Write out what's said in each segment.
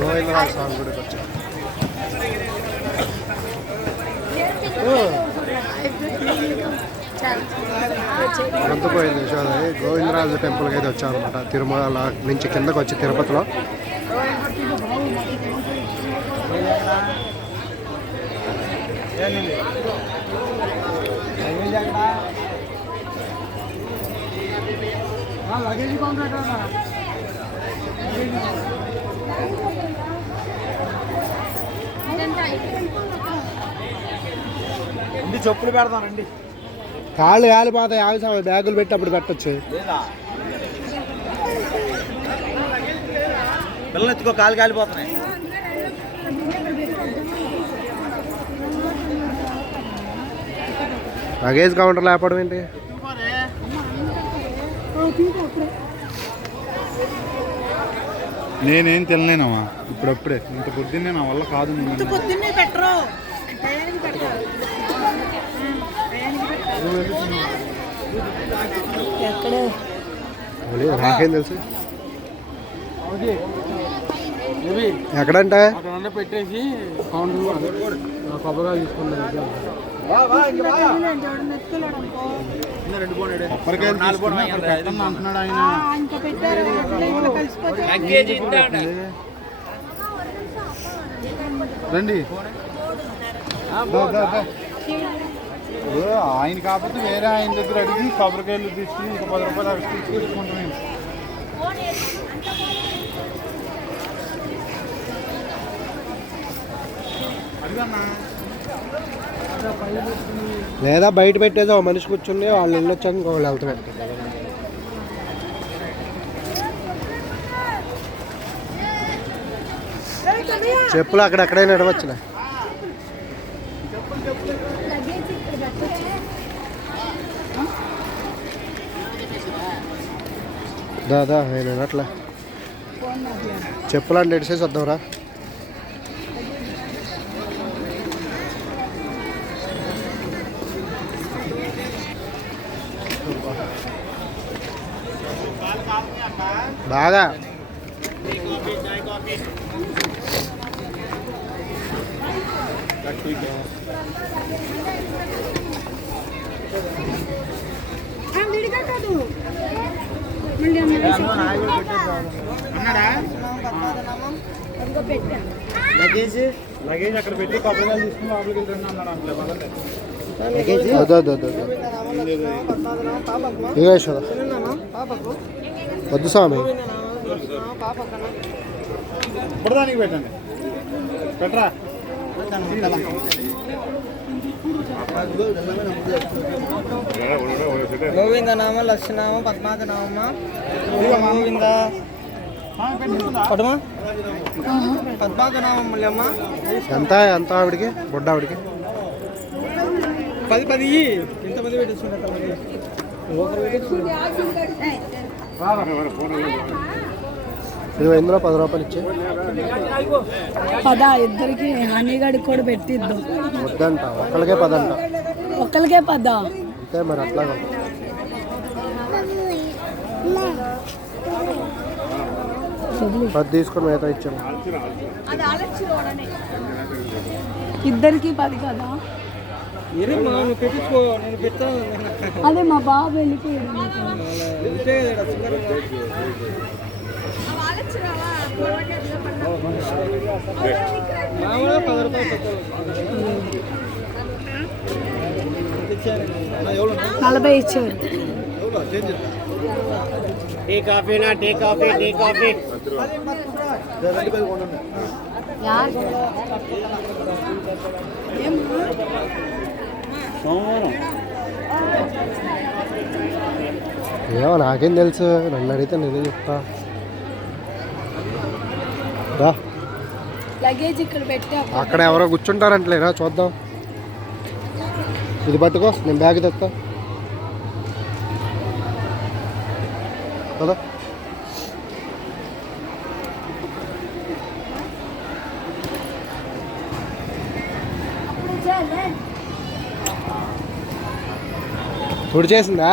గోవిందరాజ స్వామి గుడికి వచ్చా. అనంతపోయింది యశోదరి గోవిందరాజు టెంపుల్కి అయితే వచ్చామన్నమాట. తిరుమల నుంచి కిందకు వచ్చి తిరుపతిలో చెప్పులు పెడతానండి. కాళ్ళు కాలిపోతాయి. ఆవిసాము బ్యాగులు పెట్టి అప్పుడు పెట్టచ్చు. పిల్లలు ఎత్తుకో, కాలు కాలిపోతున్నాయి. లగేజ్ కౌంటర్ లేపడం ఏంటి? నేనేం తినలేనమ్మా ఇప్పుడప్పుడే. ఇంత పొద్దున్నే నా వల్ల కాదు. నాకేం తెలుసు ఎక్కడంటే పెట్టేసి కొబ్బరిగా తీసుకున్నాను. అంటున్నాడు ఆయన. రండి. ఆయన కాకపోతే వేరే ఆయన దగ్గర అడిగి కొబ్బరికాయలు తీసుకుని ఇంకా 10 రూపాయలు అవి తీసుకుంటున్నాను. లేదా బయట పెట్టేది ఒక మనిషి కూర్చుంది, వాళ్ళు వెళ్ళొచ్చాక ఇంకోళ్ళు వెళ్తున్నారు. చెప్పులు అక్కడెక్కడైనా నడవచ్చులే. దాదా ఆయన అట్లా చెప్పులు అంటే ఎడిసేసి వద్దాంరా. బాగా లగేజ్ అక్కడ పెట్టి కొబ్బరికాయలు తీసుకుని లోపలికి వెళ్ళండి అన్నాడు. వద్దు స్వామి. ఇప్పటిదానికి పెట్టండి. పెట్టరా. గోవింద నామ లక్ష్మీనామ పద్మాక నామ గోవింద పడమా పద్మాక నామం మళ్ళీ ఎంత ఎంత ఆవిడికి బుడ్డ ఆవిడికి 10 ఎంతమంది పెట్టించుకుంటారు? ఇందులో 10 రూపాయలు ఇచ్చే ఇద్దరికి హానిగాడికి కూడా పెట్టిద్దాం. వద్దంట, ఒక్కరికే 10 అంట. ఒక్కరికే 10 అంతే మరి. అట్లాగా 10 తీసుకొని మిగతా ఇచ్చాను. ఇద్దరికి 10 కదా. పెట్టించుకో, నేను పెట్టాను. అదే మా బాబు వెళ్ళిపోయాడు. మామూలుగా 10 రూపాయలు పెట్టాలి. 40 ఇచ్చారు. టీ కాఫీనా? Tea coffee, tea coffee. ఏమో నాకేం తెలుసు, నన్ను అడిగితే నేనే చెప్తా. రా, లగేజ్ ఇక్కడ పెట్టి అక్కడ ఎవరో కూర్చుంటారంటలేరా, చూద్దాం. ఇది పట్టుకో, నేను బ్యాగ్ తెస్తా కదా. తుడి చేసిందా?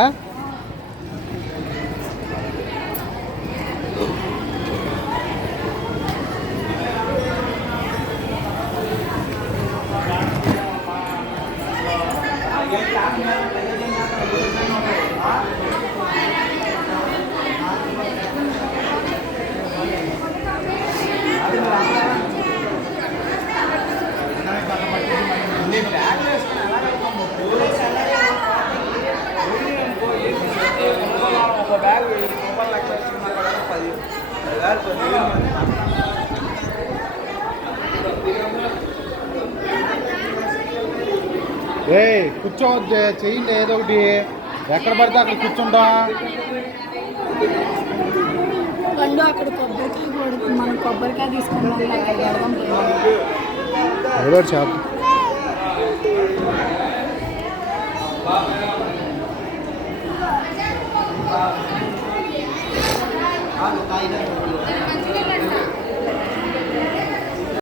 కూర్చోవద్దు, చెయ్యండి ఏదో ఒకటి. ఎక్కడ పడితే అక్కడ కూర్చుంటా. పండు అక్కడ కొబ్బరికాయ కొడుతుంది, మనం కొబ్బరికాయ తీసుకున్నాం అక్కడ పెడదాం పోయాం. ఏదో చేద్దాం.